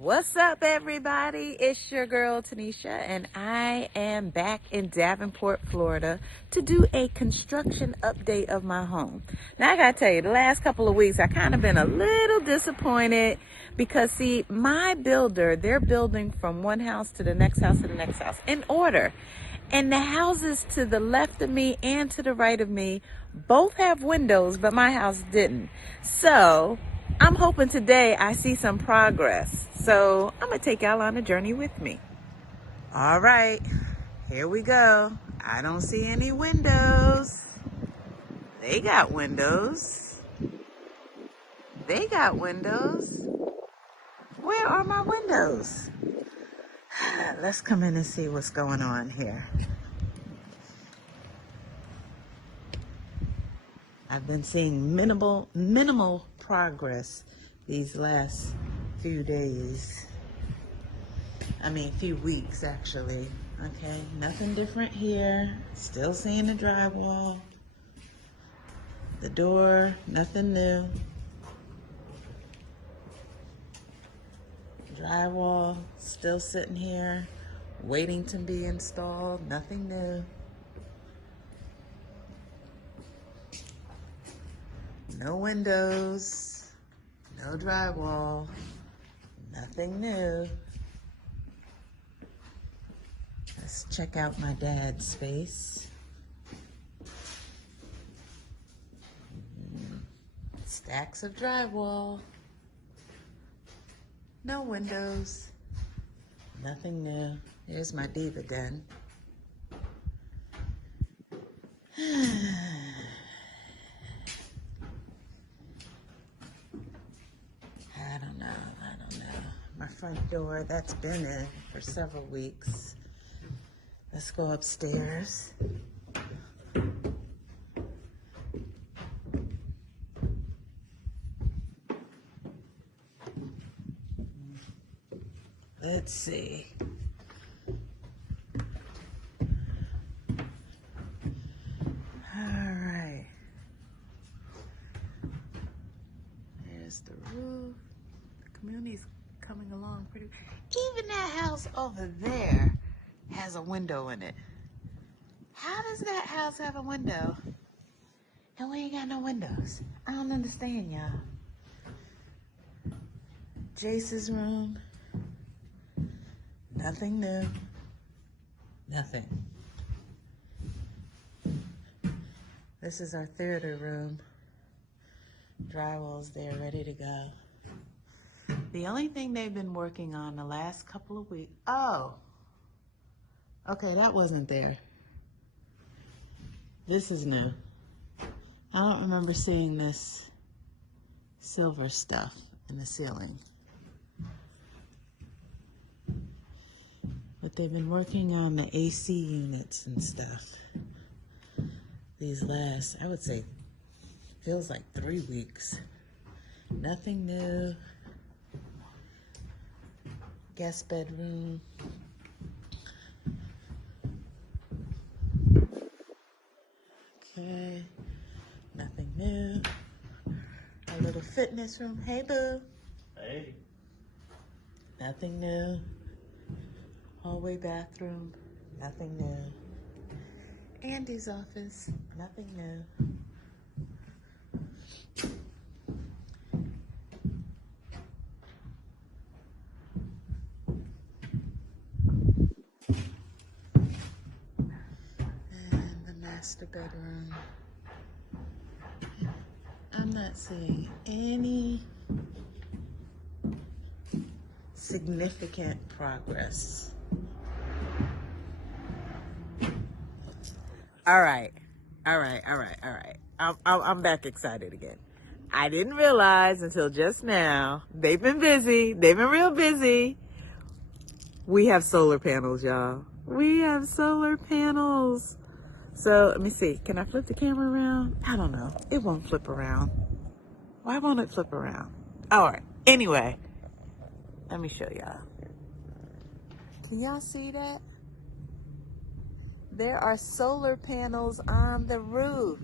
What's up, everybody? It's your girl Tanisha, and I am back in Davenport, Florida to do a construction update of my home. Now, I gotta tell you, the last couple of weeks, I kind of been a little disappointed because, see, my builder, they're building from one house to the next house to the next house in order. And the houses to the left of me and to the right of me both have windows, but my house didn't. So I'm hoping today I see some progress. So I'm going to take y'all on a journey with me. All right, here we go. I don't see any windows. They got windows. They got windows. Where are my windows? Let's come in and see what's going on here. I've been seeing minimal progress these last few days. Few weeks actually. Okay, nothing different here. Still seeing the drywall. The door, nothing new. Drywall, still sitting here, waiting to be installed. Nothing new. No windows, no drywall, nothing new. Let's check out my dad's space. Stacks of drywall, no windows, nothing new. Here's my diva den. I don't know. My front door, that's been in for several weeks. Let's go upstairs. Let's see. All right. There's the roof. The community's coming along pretty. Even that house over there has a window in it. How does that house have a window and we ain't got no windows? I don't understand, y'all. Jace's room. Nothing new. Nothing. This is our theater room. Drywall's there, ready to go. The only thing they've been working on the last couple of weeks. Oh. Okay, that wasn't there. This is new. I don't remember seeing this silver stuff in the ceiling. But they've been working on the AC units and stuff. These last, I would say, feels like 3 weeks. Nothing new. Guest bedroom. Okay, nothing new. A little fitness room. Hey, boo. Hey. Nothing new. Hallway bathroom. Nothing new. Andy's office. Nothing new. And the master bedroom. I'm not seeing any significant progress. All right. I'm back excited again. I didn't realize until just now. They've been busy. They've been real busy. We have solar panels, y'all. We have solar panels. So let me see. Can I flip the camera around? I don't know. It won't flip around. Why won't it flip around? All right. Anyway, let me show y'all. Can y'all see that? There are solar panels on the roof.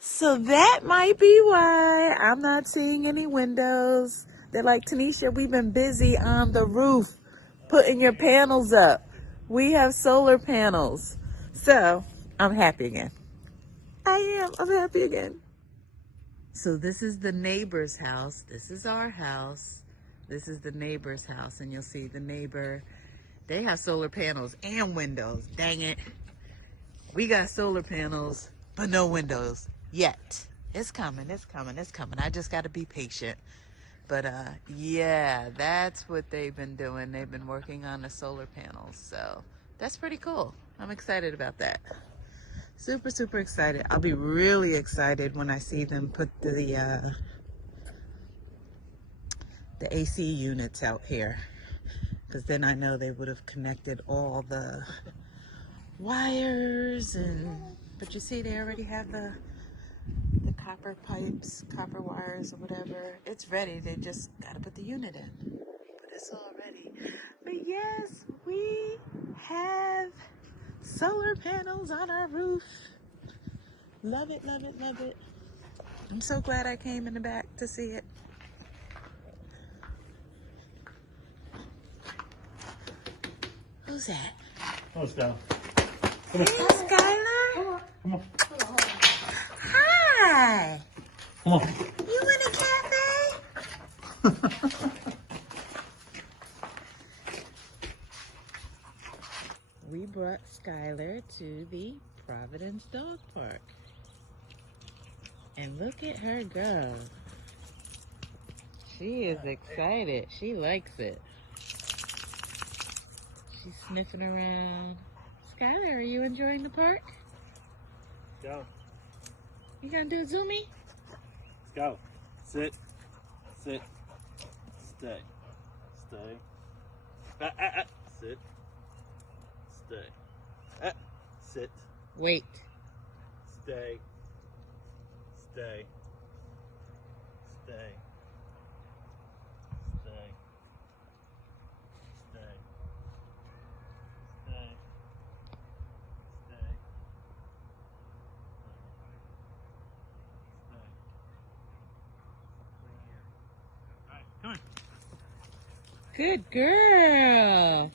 So that might be why I'm not seeing any windows. They're like, Tanisha, we've been busy on the roof putting your panels up. We have solar panels. So I'm happy again. I'm happy again. So this is the neighbor's house. This is our house. This is the neighbor's house. And you'll see the neighbor, they have solar panels and windows. Dang it. We got solar panels, but no windows yet. It's coming, it's coming, it's coming. I just got to be patient. But yeah, that's what they've been doing. They've been working on the solar panels. So that's pretty cool. I'm excited about that. Super, super excited. I'll be really excited when I see them put the AC units out here. Because then I know they would have connected all the wires but you see they already have the copper pipes, copper wires or whatever. It's ready. They just gotta put the unit in. But it's all ready. But yes, we have solar panels on our roof. Love it, love it, love it. I'm so glad I came in the back to see it. Who's that? Oh, Skylar. Hey, Skylar. Come on. Hi. Come on. You in a cafe? We brought Skylar to the Providence Dog Park. And look at her go. She is excited. She likes it. She's sniffing around. Skylar, are you enjoying the park? Go. You gonna do a zoomie? Let's go. Sit. Sit. Stay. Stay. Sit. Stay. Sit. Wait. Stay. Stay. Stay. Stay. Stay. Stay. Stay. Alright, come on. Good girl.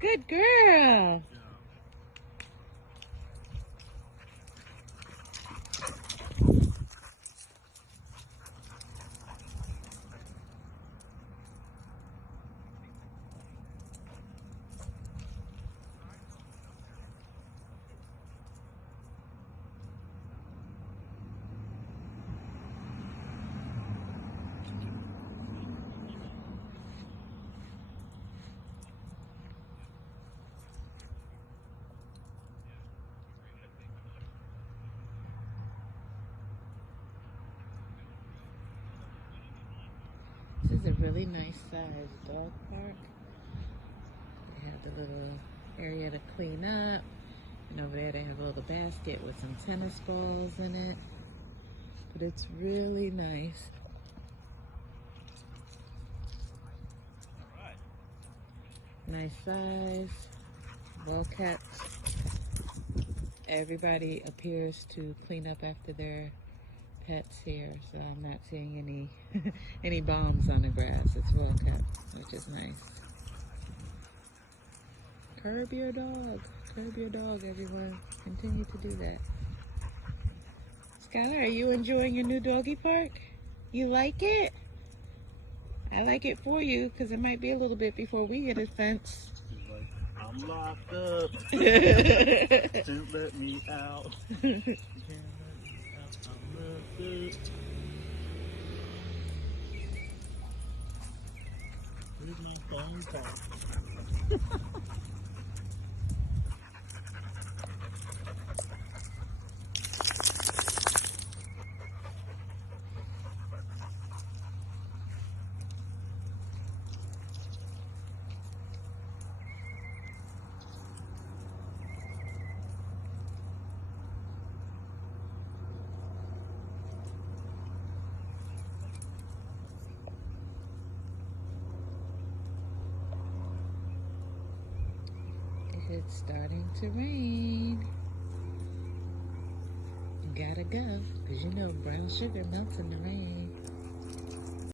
Good girl. This is a really nice sized dog park. They have the little area to clean up. And over there they have a little basket with some tennis balls in it. But it's really nice. Nice size, well kept. Everybody appears to clean up after their pets here, so I'm not seeing any bombs on the grass. It's well kept, which is nice. Curb your dog, everyone. Continue to do that. Skylar, are you enjoying your new doggy park? You like it? I like it for you because it might be a little bit before we get a fence. Like, I'm locked up. Don't let me out. Where's my phone call? It's starting to rain. You gotta go, because you know brown sugar melts in the rain.